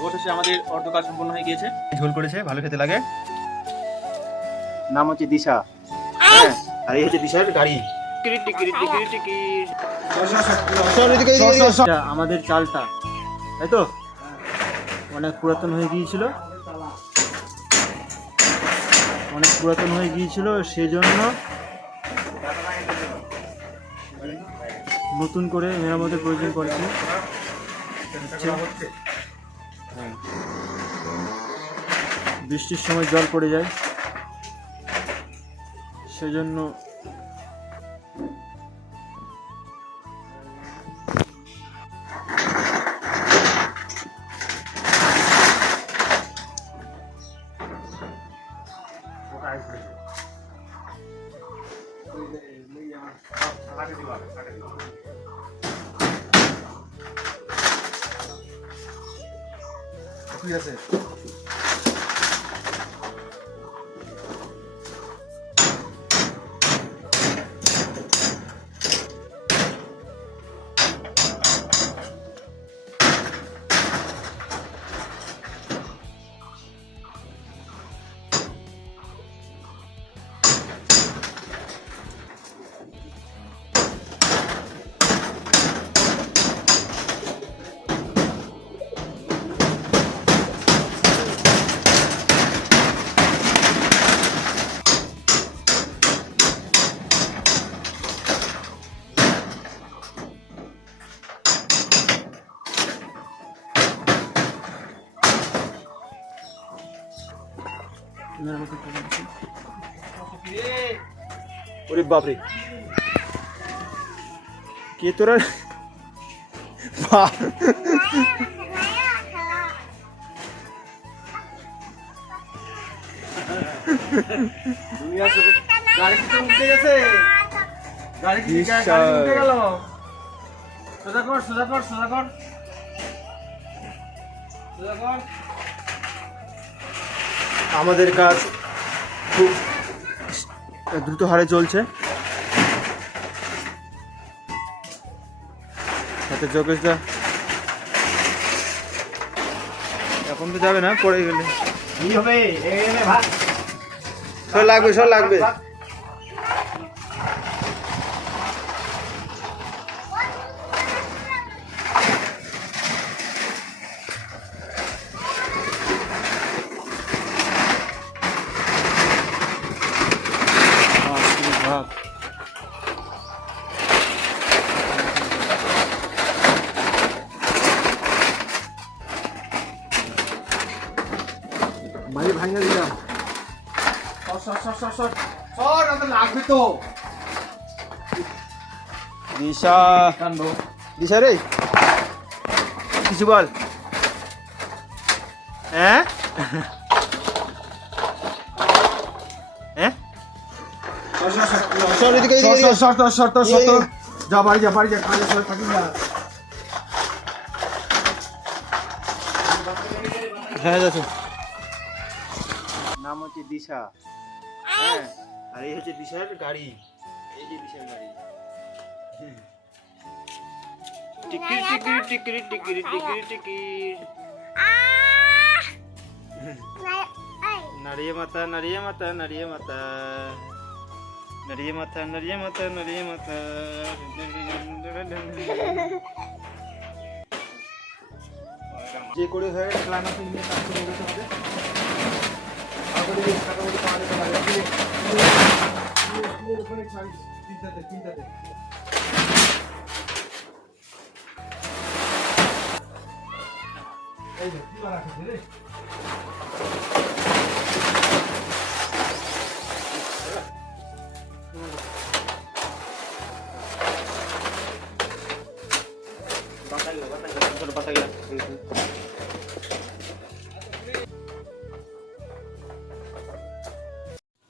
অবশেষে আমাদের অর্ধ কাজ সম্পন্ন হয়ে গিয়েছে। ঝোল করেছে, ভালো খেতে লাগে। নাম হচ্ছে দিশা। হ্যাঁ, আর এই হচ্ছে দিশার গাড়ি। আমাদের চালটা তাই তো অনেক পুরাতন হয়ে গিয়েছিল, সেজন্য নতুন করে মেরামতের প্রয়োজন পড়েছে। বৃষ্টির সময় জল পড়ে যায়, সেজন্য আছে। ওরে বাপরে, কে তোরা? আমাদের কাজ খুব দ্রুত হারে চলছে। সাথে যোগেশদা এখন তো যাবে না, পড়ে গেলে কি হবে? ভাত সর লাগবে। মাঝে ভাঙিয়ে দিলাম। লাগবে তো। দিশা রে, কিছু বল। হ্যাঁ হ্যাঁ, যা বাড়ি যা কাজে সর থাকি না। হ্যাঁ যাচ্ছে। নাম হচ্ছে দিশা। হ্যাঁ, আর এই হচ্ছে দিশার গাড়ি। এই যে দিশার গাড়ি। টিকির টিকির টিকির টিকির টিকির টিকির। নাড়িয়ে মাথা নাড়িয়ে মাথা নাড়িয়ে মাথা নাড়িয়ে মাথা নাড়িয়ে মাথা নাড়িয়ে মাথা। যে করে হয়ে গেছে ক্লাইম্যাক্স নিয়ে কাজ করে যেতে হবে। চিন্তাতে এই যে কি রাখছে রে।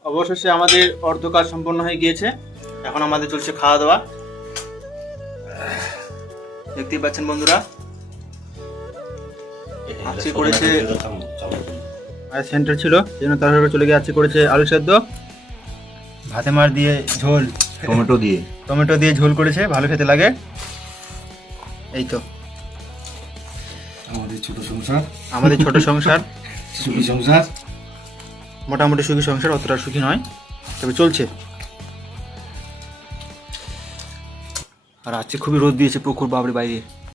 অবশেষে আমাদের অর্ধ কাজ সম্পন্ন হয়ে গিয়েছে। এখন আমাদের চলছে খাওয়া দাওয়া। দেখতেই পাচ্ছেন বন্ধুরা, আজকে করেছে সেন্টার ছিল, সেজন্য তারপরে চলে গিয়ে আজকে করেছে আলু সেদ্ধ, ভাতে মার দিয়ে ঝোল, টমেটো দিয়ে ঝোল করেছে, ভালো খেতে লাগে। এই তো আমাদের ছোট সংসার, আমাদের ছোট সংসার, সুখী সংসার। মোটামুটি সুখী সংসার, অতটা সুখী নয়, তবে চলছে। আর আজকে খুবই রোদ দিয়েছে, পুকুর বাবরে বাইরে।